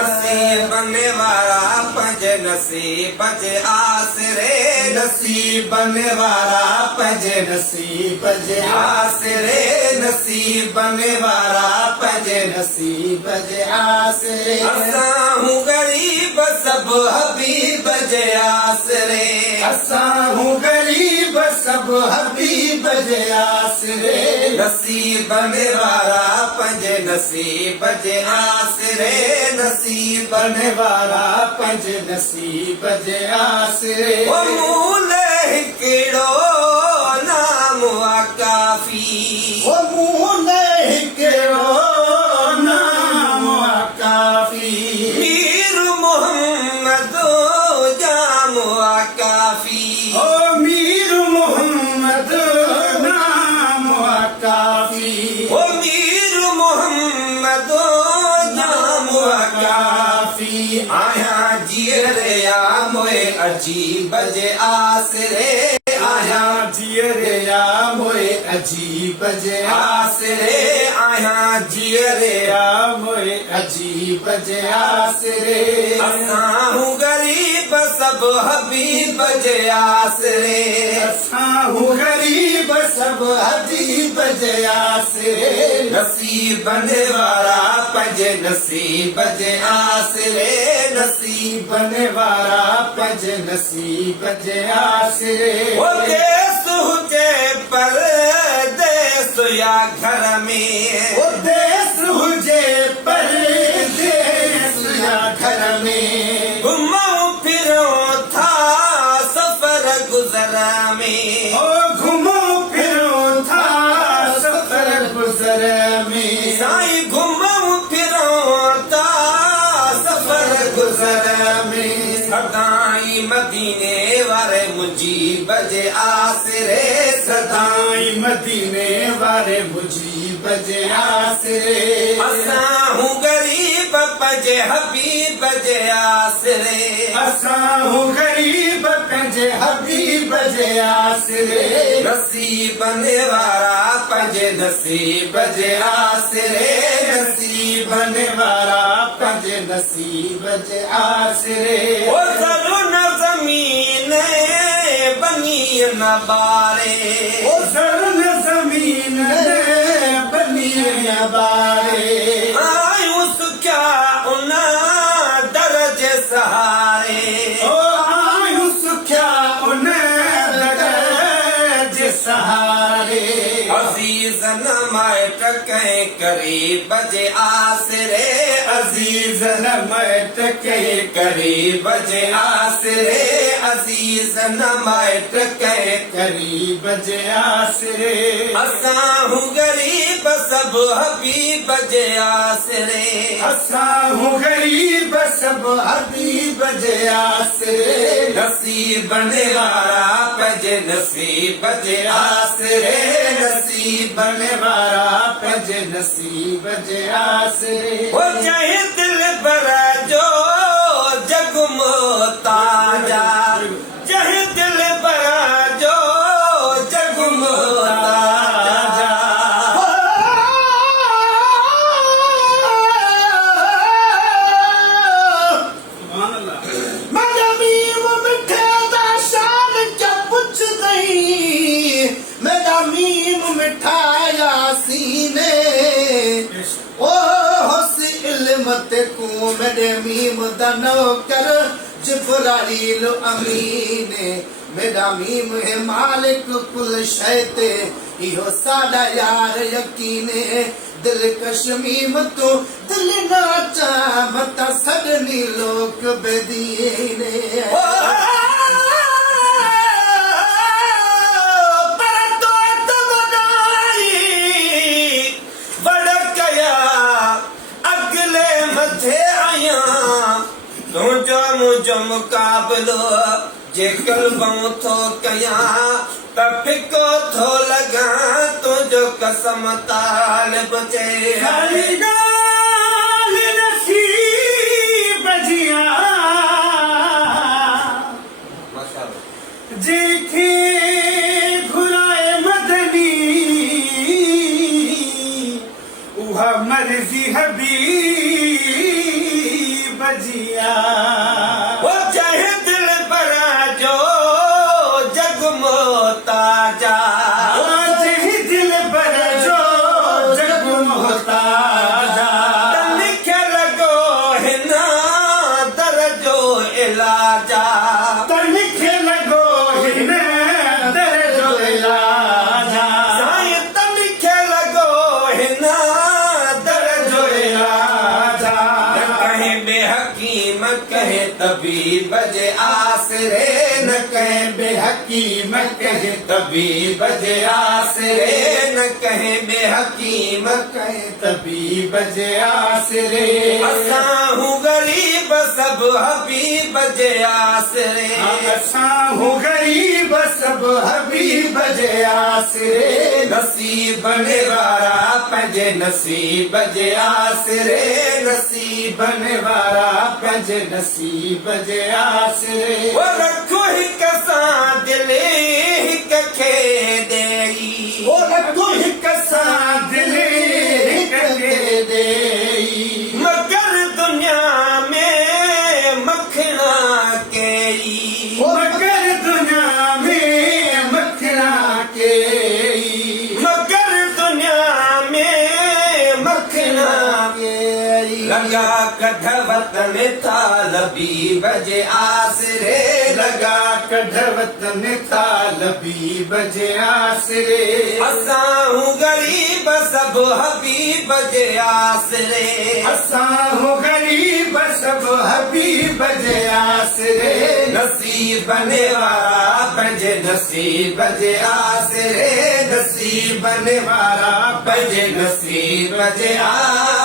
नसीबने वाला पंज नसीब जे आसरे नसीबने वाला पंज नसीब जे आसरे नसीबने वाला पंज नसीब जे आसरे असां हूं गरीब सब हबीब जे आसरे असां हूं गरीब सब हबीब जे आसरे नसीबने वाला पंज नसीब जे आसरे नसीबने वाला पंज नसीब जे आसरे ओ मूले हिकिड़ो नाम आ काफ़ी ओ मूले हिकिड़ो नाम आ काफ़ी मीर मोहम्मद जाम आ काफ़ी ओ मीर मोहम्मद नाम आ काफ़ी ओ मीर मोहम्मद जाम आ काफ़ी आया जीअरे आ मोए अजीब जे आसरे आया जीअरे आ मोए अजीब जे आसरे आया जीअरे आ मोए अजीब जे आसरे असां हूं गरीब सब हबीब जे आसरे असां हूं गरीब सब हबीब जे आसरे नसीबने वाला पंज नसीब जे आसरे नसीबने वाला पंज नसीब जे आसरे ओ देश हुजे परदेस या घर में ओ देश हुजे परदेस या घर में घुमऊं फिरूं था सफर गुज़र में ओ घुमो फिरो था सफर गुजर में साईं घुमऊं फिरूं था सफर गुज़र में सदाई मदीने वारे मुजीब जे आसरे सदाई मदीने वारे मुजीब जे आसरे असां हूं गरीब पंजे हबीब जे आसरे असां हूं गरीब पंहिंजे हबीब जे आसरे नसीबने वारा पंजे नसीब जे आसरे नसीबने वारा पंहिंजे नसीब जे आसरे ओ ज़रू न ज़मीन बनी न बारे ओ ज़रुन ज़मीन बनी बारे आयूं सुख्या उन दर जे सहारे ओ आयूं सुख्या उन दर जे सहारे अज़ीज़ न माइट कंहिं करीब जे आसरे अज़ीज़ न मट कंहिं करीब जे आसरे अज़ीज़ न माइट कंहिं करीब जे आसरे असां हूं गरीब सब हबीब जे आसरे असां हूं गरीब सब हबीब जे आसरे नसीबने वारा पंहिंजे नसीब जे आसरे नसीबने वारा पंहिंजे नसीब जे आसरे ओ जंहिं दिल पर जो जग मोहताजा जंहिं दिल पर जो जग मोहताजा मेरे मीम दा नौकर जिब्राइल अमीन मेरा मीम है मालिक कुल शै ते इहो साडा यार यकीन दिल कश मीम तू दिल नाचा मता सदनी लोक बेदीने तुझो मुझो मुकाबलो जे कल्बों थो कयां त फिको थो लगा तुझो कसम तालिब जे नसीब जिया जेके घुराए मदनी अर्जी हबीब जिया वो चाहे दिल बड़ा जो जगमोता जा आज ही दिल पर जो जग मोहताजा तनिखे लगो हिना दरजो इलाजा तनिखे लगो हिन दर्जो इलाजा साईं तनिखे लगो हिना दरजो इलाजा न कहे बेहकीम कहे तबीब जे आसरे न कहे बेहकीम कहे तबीब जे आसरे न कहे बेहकीम कहे तबीब जे आसरे असां हूं गरीब सब हबीब जे आसरे असां हूं गरीब सब हबीब जे आसरे नसीब वारा पंहिंजे नसीब जे आसरे नसीब वारा पंहिंजे नसीब जे आसरे वो रखो हिक सां दिल हिक खे ॾेई ओ रखो हिक सां दिल हिक खे ॾेई मगर दुनिया में मखणा कई मगर दुनिया में मखना केई मगर दुनिया में मखणा केई लगा कढ वतन था लबीब जे आसरे लगा कढ वतन था लबीब जे आसरे असां हूं गरीब सब हबीब जे आसरे असां हूं गरीब सब हबीब जे आसरे नसीब वारा पंहिंजे नसीब जे आसरे नसीब वारा पंहिंजे नसीब जे आसरे